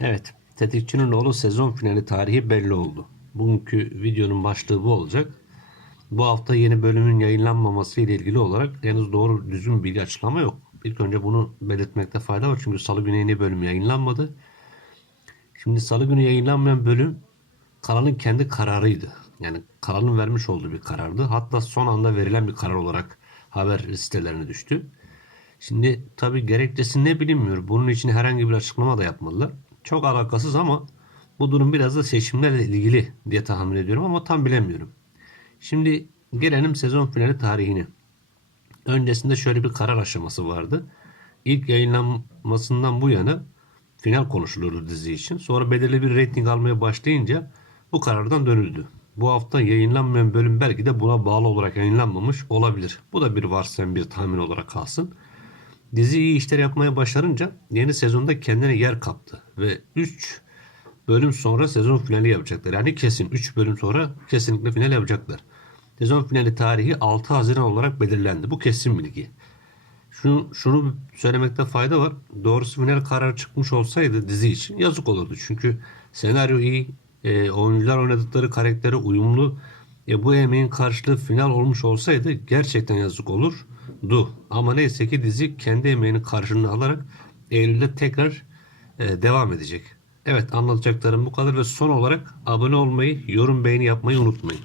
Evet, Tetikçinin oğlu sezon finali tarihi belli oldu. Bugünkü videonun başlığı bu olacak. Bu hafta yeni bölümün yayınlanmaması ile ilgili olarak henüz doğru düzgün bir açıklama yok. İlk önce bunu belirtmekte fayda var çünkü Salı günü yeni bölüm yayınlanmadı. Şimdi Salı günü yayınlanmayan bölüm kanalın kendi kararıydı. Yani kanalın vermiş olduğu bir karardı. Hatta son anda verilen bir karar olarak haber sitelerine düştü. Şimdi tabii gerekçesi ne bilinmiyor. Bunun için herhangi bir açıklama da yapmadılar. Çok alakasız ama bu durum biraz da seçimlerle ilgili diye tahmin ediyorum ama tam bilemiyorum. Şimdi gelelim sezon finali tarihine. Öncesinde şöyle bir karar aşaması vardı. İlk yayınlanmasından bu yana final konuşulurdu dizi için. Sonra belirli bir reyting almaya başlayınca bu karardan dönüldü. Bu hafta yayınlanmayan bölüm belki de buna bağlı olarak yayınlanmamış olabilir. Bu da bir varsayım bir tahmin olarak kalsın. Dizi iyi işler yapmaya başarınca yeni sezonda kendine yer kaptı ve 3 bölüm sonra sezon finali yapacaklar. Yani kesin 3 bölüm sonra kesinlikle final yapacaklar. Sezon finali tarihi 6 Haziran olarak belirlendi. Bu kesin bilgi. Şunu, şunu söylemekte fayda var. Doğrusu final kararı çıkmış olsaydı dizi için yazık olurdu. Çünkü senaryo iyi, e, oyuncular oynadıkları karaktere uyumlu. E, bu emeğin karşılığı final olmuş olsaydı gerçekten yazık olurdu. Ama neyse ki dizi kendi emeğinin karşılığını alarak Eylül'de tekrar e, devam edecek. Evet anlatacaklarım bu kadar ve son olarak abone olmayı, yorum beğeni yapmayı unutmayın.